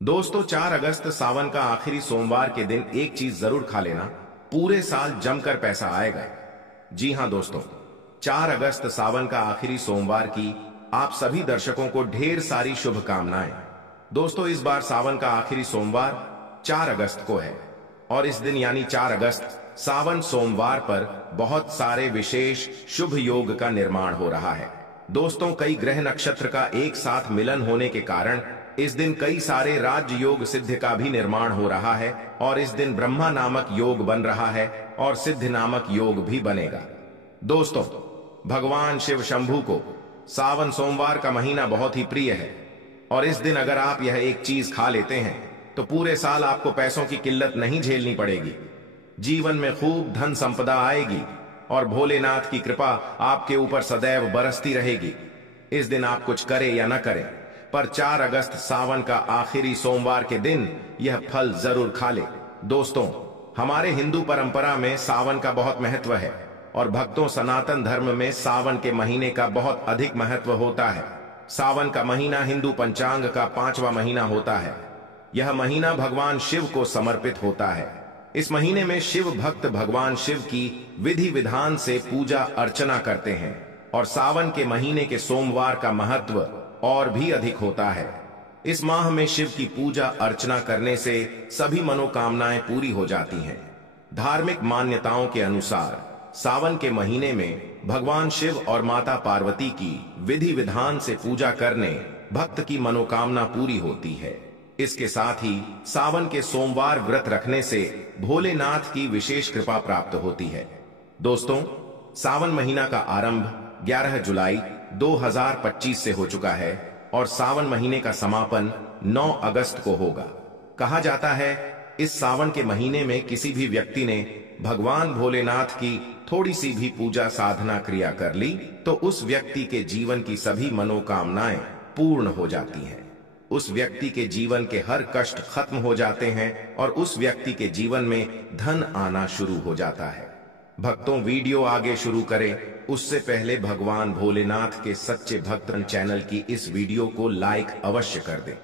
दोस्तों 4 अगस्त सावन का आखिरी सोमवार के दिन एक चीज जरूर खा लेना, पूरे साल जमकर पैसा आएगा। जी हां दोस्तों, 4 अगस्त सावन का आखिरी सोमवार की आप सभी दर्शकों को ढेर सारी शुभकामनाएं। दोस्तों इस बार सावन का आखिरी सोमवार 4 अगस्त को है और इस दिन यानी 4 अगस्त सावन सोमवार पर बहुत सारे विशेष शुभ योग का निर्माण हो रहा है। दोस्तों कई ग्रह नक्षत्र का एक साथ मिलन होने के कारण इस दिन कई सारे राज योग सिद्ध का भी निर्माण हो रहा है और इस दिन ब्रह्मा नामक योग बन रहा है और सिद्ध नामक योग भी बनेगा। दोस्तों भगवान शिव शंभू को सावन सोमवार का महीना बहुत ही प्रिय है और इस दिन अगर आप यह एक चीज खा लेते हैं तो पूरे साल आपको पैसों की किल्लत नहीं झेलनी पड़ेगी। जीवन में खूब धन संपदा आएगी और भोलेनाथ की कृपा आपके ऊपर सदैव बरसती रहेगी। इस दिन आप कुछ करें या न करें, पर 4 अगस्त सावन का आखिरी सोमवार के दिन यह फल जरूर खा ले। दोस्तों हमारे हिंदू परंपरा में सावन का बहुत महत्व है और भक्तों सनातन धर्म में सावन के महीने का बहुत अधिक महत्व होता है। सावन का महीना हिंदू पंचांग का 5वां महीना होता है। यह महीना भगवान शिव को समर्पित होता है। इस महीने में शिव भक्त भगवान शिव की विधि विधान से पूजा अर्चना करते हैं और सावन के महीने के सोमवार का महत्व और भी अधिक होता है। इस माह में शिव की पूजा अर्चना करने से सभी मनोकामनाएं पूरी हो जाती हैं। धार्मिक मान्यताओं के अनुसार सावन के महीने में भगवान शिव और माता पार्वती की विधि विधान से पूजा करने भक्त की मनोकामना पूरी होती है। इसके साथ ही सावन के सोमवार व्रत रखने से भोलेनाथ की विशेष कृपा प्राप्त होती है। दोस्तों सावन महीना का आरंभ 11 जुलाई 2025 से हो चुका है और सावन महीने का समापन 9 अगस्त को होगा। कहा जाता है इस सावन के महीने में किसी भी व्यक्ति ने भगवान भोलेनाथ की थोड़ी सी भी पूजा साधना क्रिया कर ली तो उस व्यक्ति के जीवन की सभी मनोकामनाएं पूर्ण हो जाती हैं। उस व्यक्ति के जीवन के हर कष्ट खत्म हो जाते हैं और उस व्यक्ति के जीवन में धन आना शुरू हो जाता है। भक्तों वीडियो आगे शुरू करें उससे पहले भगवान भोलेनाथ के सच्चे भक्त चैनल की इस वीडियो को लाइक अवश्य कर दें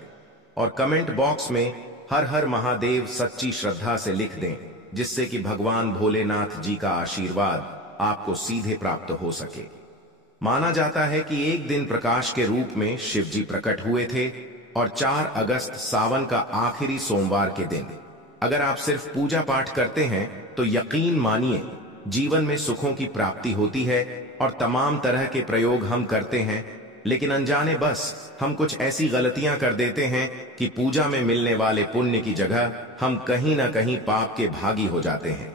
और कमेंट बॉक्स में हर हर महादेव सच्ची श्रद्धा से लिख दें, जिससे कि भगवान भोलेनाथ जी का आशीर्वाद आपको सीधे प्राप्त हो सके। माना जाता है कि एक दिन प्रकाश के रूप में शिव जी प्रकट हुए थे और 4 अगस्त सावन का आखिरी सोमवार के दिन अगर आप सिर्फ पूजा पाठ करते हैं तो यकीन मानिए जीवन में सुखों की प्राप्ति होती है। और तमाम तरह के प्रयोग हम करते हैं, लेकिन अनजाने बस हम कुछ ऐसी गलतियां कर देते हैं कि पूजा में मिलने वाले पुण्य की जगह हम कहीं ना कहीं पाप के भागी हो जाते हैं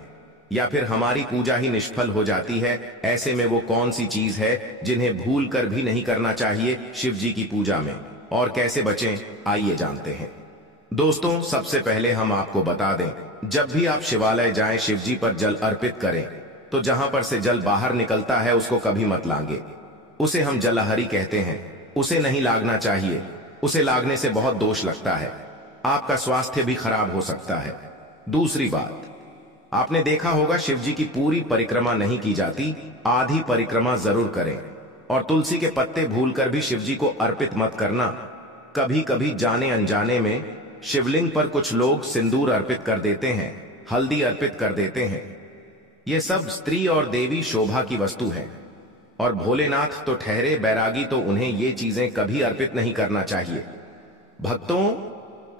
या फिर हमारी पूजा ही निष्फल हो जाती है। ऐसे में वो कौन सी चीज है जिन्हें भूल कर भी नहीं करना चाहिए शिव जी की पूजा में, और कैसे बचें आइए जानते हैं। दोस्तों सबसे पहले हम आपको बता दें, जब भी आप शिवालय जाएं शिव जी पर जल अर्पित करें तो जहां पर से जल बाहर निकलता है उसको कभी मत लांगे। उसे हम जलहरी कहते हैं, उसे नहीं लागना चाहिए। उसे लागने से बहुत दोष लगता है, आपका स्वास्थ्य भी खराब हो सकता है। दूसरी बात, आपने देखा होगा शिव जी की पूरी परिक्रमा नहीं की जाती, आधी परिक्रमा जरूर करें। और तुलसी के पत्ते भूलकर भी शिव जी को अर्पित मत करना। कभी कभी जाने अनजाने में शिवलिंग पर कुछ लोग सिंदूर अर्पित कर देते हैं, हल्दी अर्पित कर देते हैं। ये सब स्त्री और देवी शोभा की वस्तु है और भोलेनाथ तो ठहरे बैरागी, तो उन्हें ये चीजें कभी अर्पित नहीं करना चाहिए। भक्तों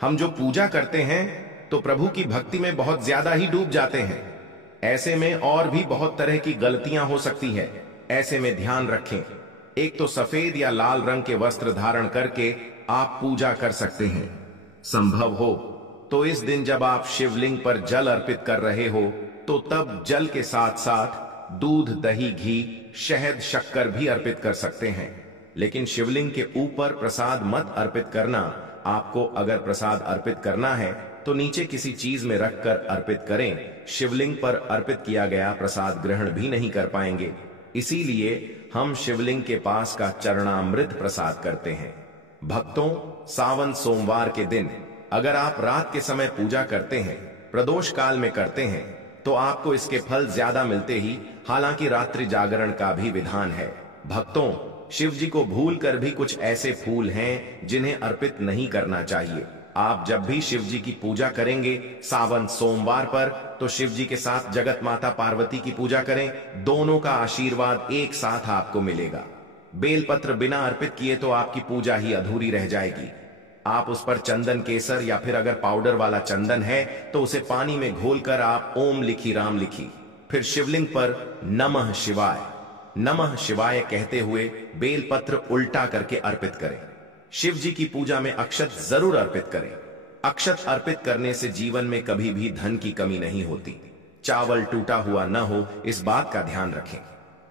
हम जो पूजा करते हैं तो प्रभु की भक्ति में बहुत ज्यादा ही डूब जाते हैं। ऐसे में और भी बहुत तरह की गलतियां हो सकती है। ऐसे में ध्यान रखें, एक तो सफेद या लाल रंग के वस्त्र धारण करके आप पूजा कर सकते हैं। संभव हो तो इस दिन जब आप शिवलिंग पर जल अर्पित कर रहे हो तो तब जल के साथ साथ दूध, दही, घी, शहद, शक्कर भी अर्पित कर सकते हैं। लेकिन शिवलिंग के ऊपर प्रसाद मत अर्पित करना। आपको अगर प्रसाद अर्पित करना है तो नीचे किसी चीज में रखकर अर्पित करें। शिवलिंग पर अर्पित किया गया प्रसाद ग्रहण भी नहीं कर पाएंगे, इसीलिए हम शिवलिंग के पास का चरणामृत प्रसाद करते हैं। भक्तों सावन सोमवार के दिन अगर आप रात के समय पूजा करते हैं, प्रदोष काल में करते हैं, तो आपको इसके फल ज्यादा मिलते ही। हालांकि रात्रि जागरण का भी विधान है। भक्तों शिव जी को भूल कर भी कुछ ऐसे फूल हैं जिन्हें अर्पित नहीं करना चाहिए। आप जब भी शिव जी की पूजा करेंगे सावन सोमवार पर, तो शिव जी के साथ जगत माता पार्वती की पूजा करें। दोनों का आशीर्वाद एक साथ आपको मिलेगा। बेलपत्र बिना अर्पित किए तो आपकी पूजा ही अधूरी रह जाएगी। आप उस पर चंदन केसर या फिर अगर पाउडर वाला चंदन है तो उसे पानी में घोलकर आप ओम लिखी राम लिखी, फिर शिवलिंग पर नमः शिवाय कहते हुए बेलपत्र उल्टा करके अर्पित करें। शिव जी की पूजा में अक्षत जरूर अर्पित करें। अक्षत अर्पित करने से जीवन में कभी भी धन की कमी नहीं होती। चावल टूटा हुआ न हो, इस बात का ध्यान रखें।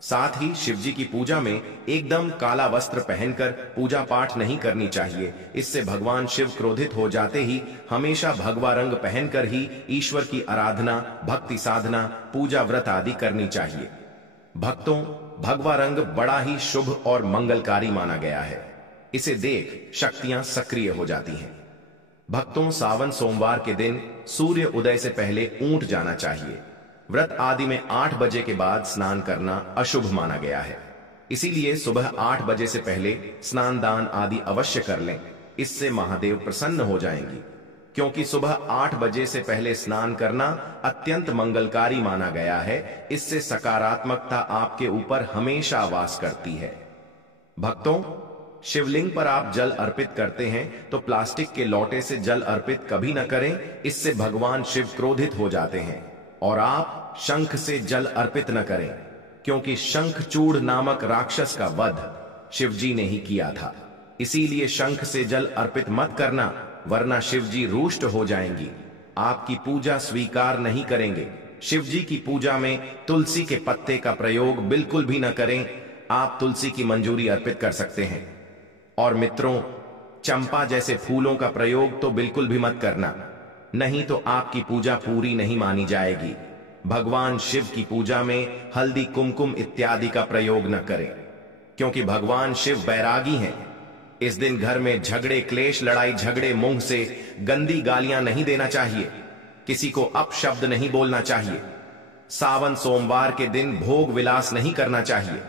साथ ही शिव जी की पूजा में एकदम काला वस्त्र पहनकर पूजा पाठ नहीं करनी चाहिए। इससे भगवान शिव क्रोधित हो जाते ही हमेशा भगवा रंग पहनकर ही ईश्वर की आराधना, भक्ति साधना, पूजा व्रत आदि करनी चाहिए। भक्तों, भगवा रंग बड़ा ही शुभ और मंगलकारी माना गया है। इसे देख शक्तियां सक्रिय हो जाती हैं। भक्तों, सावन सोमवार के दिन सूर्य उदय से पहले ऊंट जाना चाहिए। व्रत आदि में 8 बजे के बाद स्नान करना अशुभ माना गया है। इसीलिए सुबह 8 बजे से पहले स्नान दान आदि अवश्य कर लें। इससे महादेव प्रसन्न हो जाएंगी, क्योंकि सुबह 8 बजे से पहले स्नान करना अत्यंत मंगलकारी माना गया है। इससे सकारात्मकता आपके ऊपर हमेशा वास करती है। भक्तों, शिवलिंग पर आप जल अर्पित करते हैं तो प्लास्टिक के लोटे से जल अर्पित कभी न करें। इससे भगवान शिव क्रोधित हो जाते हैं। और आप शंख से जल अर्पित न करें, क्योंकि शंखचूड़ नामक राक्षस का वध शिव जी ने ही किया था। इसीलिए शंख से जल अर्पित मत करना, वरना शिव जी रुष्ट हो जाएंगी, आपकी पूजा स्वीकार नहीं करेंगे। शिव जी की पूजा में तुलसी के पत्ते का प्रयोग बिल्कुल भी न करें। आप तुलसी की मंजूरी अर्पित कर सकते हैं। और मित्रों, चंपा जैसे फूलों का प्रयोग तो बिल्कुल भी मत करना, नहीं तो आपकी पूजा पूरी नहीं मानी जाएगी। भगवान शिव की पूजा में हल्दी, कुमकुम इत्यादि का प्रयोग न करें, क्योंकि भगवान शिव बैरागी हैं। इस दिन घर में झगड़े, क्लेश, लड़ाई झगड़े, मुंह से गंदी गालियां नहीं देना चाहिए। किसी को अपशब्द नहीं बोलना चाहिए। सावन सोमवार के दिन भोग विलास नहीं करना चाहिए,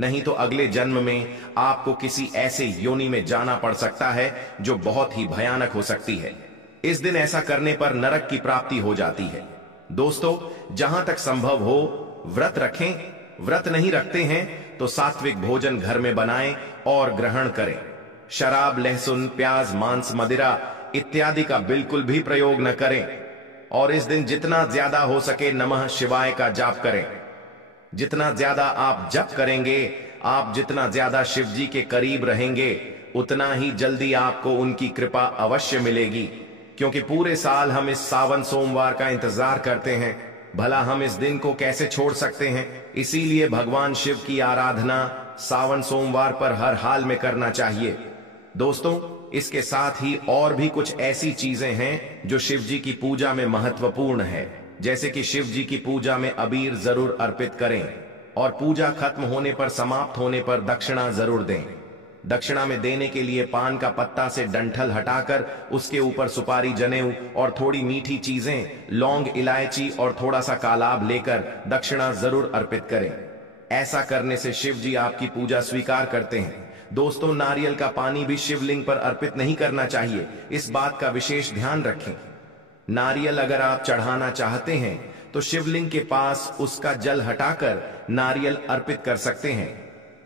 नहीं तो अगले जन्म में आपको किसी ऐसे योनि में जाना पड़ सकता है जो बहुत ही भयानक हो सकती है। इस दिन ऐसा करने पर नरक की प्राप्ति हो जाती है। दोस्तों, जहां तक संभव हो व्रत रखें। व्रत नहीं रखते हैं तो सात्विक भोजन घर में बनाएं और ग्रहण करें। शराब, लहसुन, प्याज, मांस, मदिरा इत्यादि का बिल्कुल भी प्रयोग न करें। और इस दिन जितना ज्यादा हो सके नमः शिवाय का जाप करें। जितना ज्यादा आप जप करेंगे, आप जितना ज्यादा शिव जी के करीब रहेंगे, उतना ही जल्दी आपको उनकी कृपा अवश्य मिलेगी। क्योंकि पूरे साल हम इस सावन सोमवार का इंतजार करते हैं, भला हम इस दिन को कैसे छोड़ सकते हैं। इसीलिए भगवान शिव की आराधना सावन सोमवार पर हर हाल में करना चाहिए। दोस्तों, इसके साथ ही और भी कुछ ऐसी चीजें हैं जो शिव जी की पूजा में महत्वपूर्ण है। जैसे कि शिव जी की पूजा में अबीर जरूर अर्पित करें और पूजा खत्म होने पर, समाप्त होने पर दक्षिणा जरूर दें। दक्षिणा में देने के लिए पान का पत्ता से डंठल हटाकर उसके ऊपर सुपारी, जनेऊ और थोड़ी मीठी चीजें, लौंग, इलायची और थोड़ा सा कालाब लेकर दक्षिणा जरूर अर्पित करें। ऐसा करने से शिव जी आपकी पूजा स्वीकार करते हैं। दोस्तों, नारियल का पानी भी शिवलिंग पर अर्पित नहीं करना चाहिए, इस बात का विशेष ध्यान रखें। नारियल अगर आप चढ़ाना चाहते हैं तो शिवलिंग के पास उसका जल हटाकर नारियल अर्पित कर सकते हैं,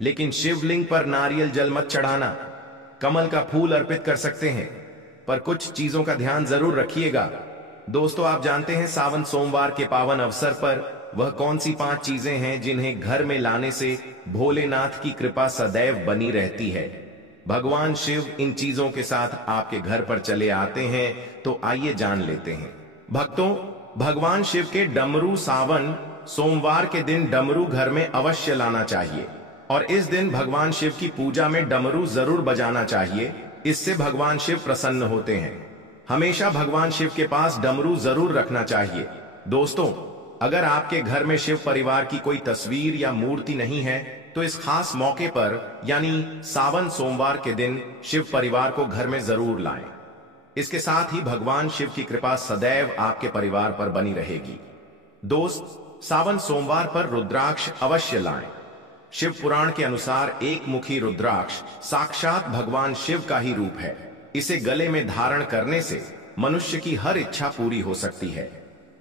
लेकिन शिवलिंग पर नारियल जल मत चढ़ाना। कमल का फूल अर्पित कर सकते हैं, पर कुछ चीजों का ध्यान जरूर रखिएगा। दोस्तों, आप जानते हैं सावन सोमवार के पावन अवसर पर वह कौन सी 5 चीजें हैं जिन्हें घर में लाने से भोलेनाथ की कृपा सदैव बनी रहती है। भगवान शिव इन चीजों के साथ आपके घर पर चले आते हैं, तो आइए जान लेते हैं। भक्तों, भगवान शिव के डमरू सावन सोमवार के दिन डमरू घर में अवश्य लाना चाहिए और इस दिन भगवान शिव की पूजा में डमरू जरूर बजाना चाहिए। इससे भगवान शिव प्रसन्न होते हैं। हमेशा भगवान शिव के पास डमरू जरूर रखना चाहिए। दोस्तों, अगर आपके घर में शिव परिवार की कोई तस्वीर या मूर्ति नहीं है तो इस खास मौके पर यानी सावन सोमवार के दिन शिव परिवार को घर में जरूर लाएं। इसके साथ ही भगवान शिव की कृपा सदैव आपके परिवार पर बनी रहेगी। दोस्त, सावन सोमवार पर रुद्राक्ष अवश्य लाएं। शिव पुराण के अनुसार एक मुखी रुद्राक्ष साक्षात भगवान शिव का ही रूप है। इसे गले में धारण करने से मनुष्य की हर इच्छा पूरी हो सकती है।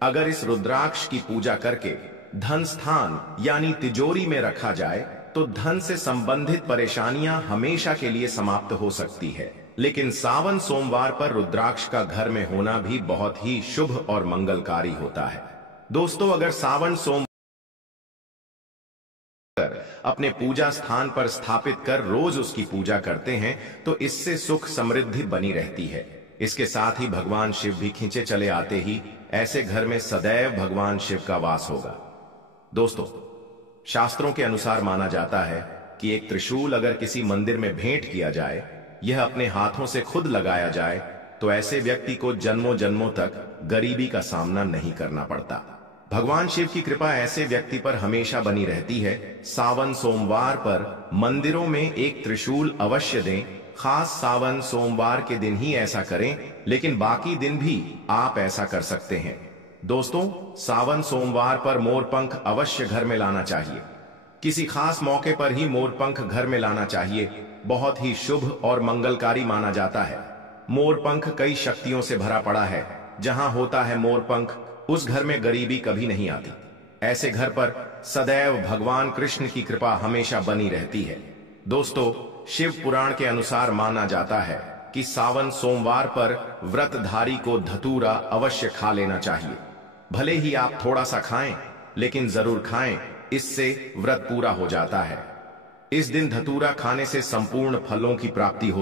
अगर इस रुद्राक्ष की पूजा करके धन स्थान यानी तिजोरी में रखा जाए तो धन से संबंधित परेशानियां हमेशा के लिए समाप्त हो सकती है। लेकिन सावन सोमवार पर रुद्राक्ष का घर में होना भी बहुत ही शुभ और मंगलकारी होता है। दोस्तों, अगर सावन सोमवार अपने पूजा स्थान पर स्थापित कर रोज उसकी पूजा करते हैं तो इससे सुख समृद्धि बनी रहती है। इसके साथ ही भगवान शिव भी खींचे चले आते ही ऐसे घर में सदैव भगवान शिव का वास होगा। दोस्तों, शास्त्रों के अनुसार माना जाता है कि एक त्रिशूल अगर किसी मंदिर में भेंट किया जाए, यह अपने हाथों से खुद लगाया जाए, तो ऐसे व्यक्ति को जन्मों जन्मों तक गरीबी का सामना नहीं करना पड़ता। भगवान शिव की कृपा ऐसे व्यक्ति पर हमेशा बनी रहती है। सावन सोमवार पर मंदिरों में एक त्रिशूल अवश्य दें। खास सावन सोमवार के दिन ही ऐसा करें, लेकिन बाकी दिन भी आप ऐसा कर सकते हैं। दोस्तों, सावन सोमवार पर मोरपंख अवश्य घर में लाना चाहिए। किसी खास मौके पर ही मोरपंख घर में लाना चाहिए। बहुत ही शुभ और मंगलकारी माना जाता है। मोरपंख कई शक्तियों से भरा पड़ा है। जहां होता है मोरपंख, उस घर में गरीबी कभी नहीं आती। ऐसे घर पर सदैव भगवान कृष्ण की कृपा हमेशा बनी रहती है। दोस्तों, शिव पुराण के अनुसार माना जाता है कि सावन सोमवार पर व्रतधारी को धतूरा अवश्य खा लेना चाहिए। भले ही आप थोड़ा सा खाएं, लेकिन जरूर खाएं, इससे व्रत पूरा हो जाता है। इस दिन धतूरा खाने से संपूर्ण फलों की प्राप्ति हो